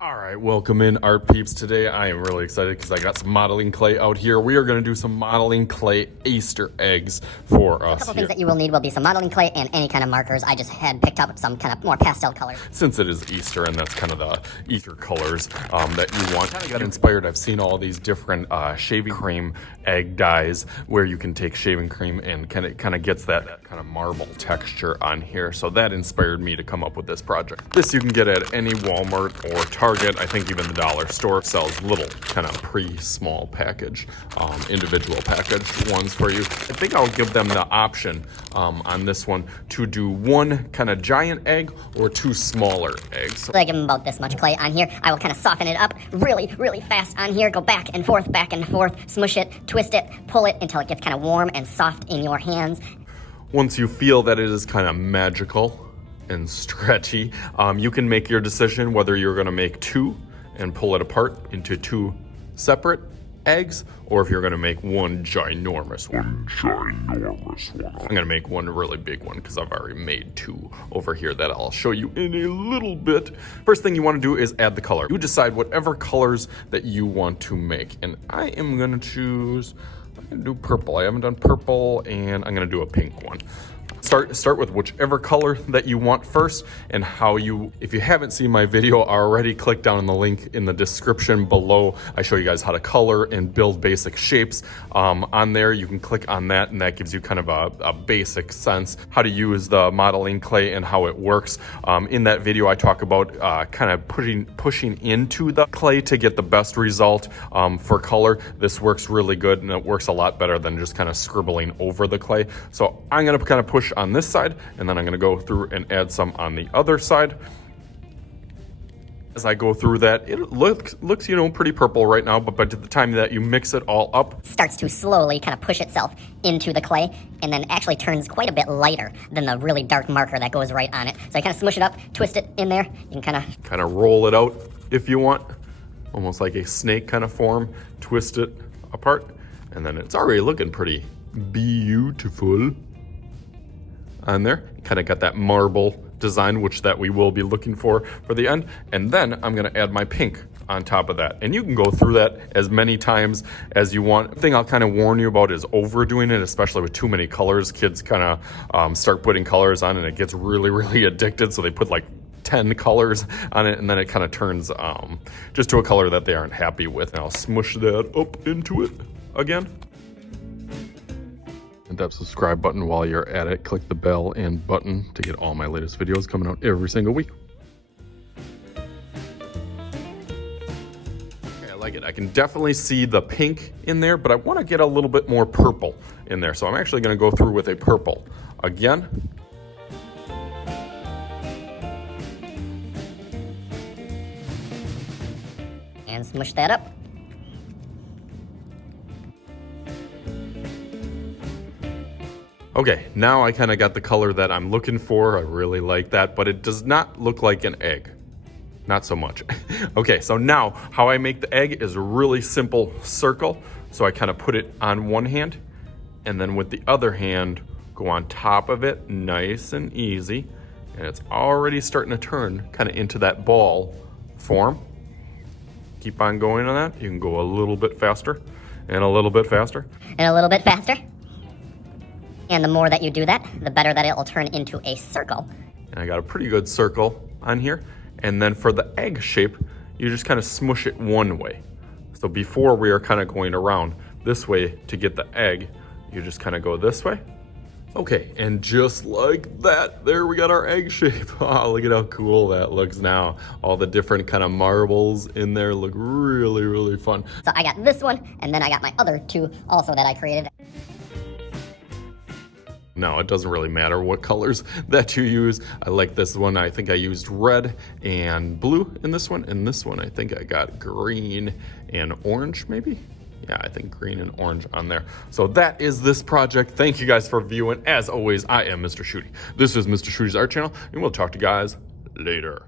All right, welcome in art peeps. Today I am really excited because I got some modeling clay out here. We are going to do some modeling clay Easter eggs for us. A couple things that you will need will be some modeling clay and any kind of markers. I just had picked up some kind of more pastel colors. Since it is Easter and that's kind of the Easter colors that you want. Kind of got inspired. I've seen all these different shaving cream egg dyes where you can take shaving cream and kind of gets that kind of marble texture on here. So that inspired me to come up with this project. This you can get at any Walmart or Target. I think even the dollar store sells little kind of small package, individual packaged ones for you. I think I'll give them the option on this one to do one kind of giant egg or two smaller eggs. So I give them about this much clay on here. I will kind of soften it up really, really fast on here. Go back and forth, smush it, twist it, pull it until it gets kind of warm and soft in your hands. Once you feel that it is kind of magical and stretchy, you can make your decision whether you're going to make two and pull it apart into two separate eggs, or if you're going to make one ginormous one. I'm going to make one really big one because I've already made two over here that I'll show you in a little bit. First thing you want to do is add the color. You decide whatever colors that you want to make, and I am going to choose, I'm going to do purple. I haven't done purple, and I'm going to do a pink one. Start with whichever color that you want first, and if you haven't seen my video already, click down on the link in the description below. I show you guys how to color and build basic shapes. On there, you can click on that, and that gives you kind of a basic sense how to use the modeling clay and how it works. In that video, I talk about kind of pushing into the clay to get the best result for color. This works really good, and it works a lot better than just kind of scribbling over the clay. So I'm going to kind of push on this side, and then I'm going to go through and add some on the other side. As I go through that, it looks pretty purple right now, but by the time that you mix it all up, starts to slowly kind of push itself into the clay, and then actually turns quite a bit lighter than the really dark marker that goes right on it. So I kind of smush it up, twist it in there. You can kind of roll it out if you want, almost like a snake kind of form. Twist it apart, and then it's already looking pretty beautiful on there. Kind of got that marble design, which that we will be looking for the end. And then I'm going to add my pink on top of that. And you can go through that as many times as you want. The thing I'll kind of warn you about is overdoing it, especially with too many colors. Kids kind of start putting colors on, and it gets really, really addicted. So they put like 10 colors on it, and then it kind of turns just to a color that they aren't happy with. And I'll smush that up into it again. Hit that subscribe button while you're at it. Click the bell and button to get all my latest videos coming out every single week. Okay, I like it. I can definitely see the pink in there, but I want to get a little bit more purple in there. So I'm actually going to go through with a purple again. and smush that up. Okay, now I kind of got the color that I'm looking for. I really like that, but it does not look like an egg. Not so much. Okay, so now how I make the egg is a really simple circle. So I kind of put it on one hand, and then with the other hand, go on top of it, nice and easy. And it's already starting to turn kind of into that ball form. Keep on going on that. You can go a little bit faster, and a little bit faster. And a little bit faster. And the more that you do that, the better that it will turn into a circle. And I got a pretty good circle on here. And then for the egg shape, you just kind of smush it one way. So before we are kind of going around this way to get the egg, you just kind of go this way. Okay, and just like that, there we got our egg shape. Oh, look at how cool that looks now. All the different kind of marbles in there look really, really fun. So I got this one, and then I got my other two also that I created. No, it doesn't really matter what colors that you use. I like this one. I think I used red and blue in this one. And this one, I think I got green and orange, maybe? Yeah, I think green and orange on there. So that is this project. Thank you guys for viewing. As always, I am Mr. Shooty. This is Mr. Shooty's Art Channel, and we'll talk to you guys later.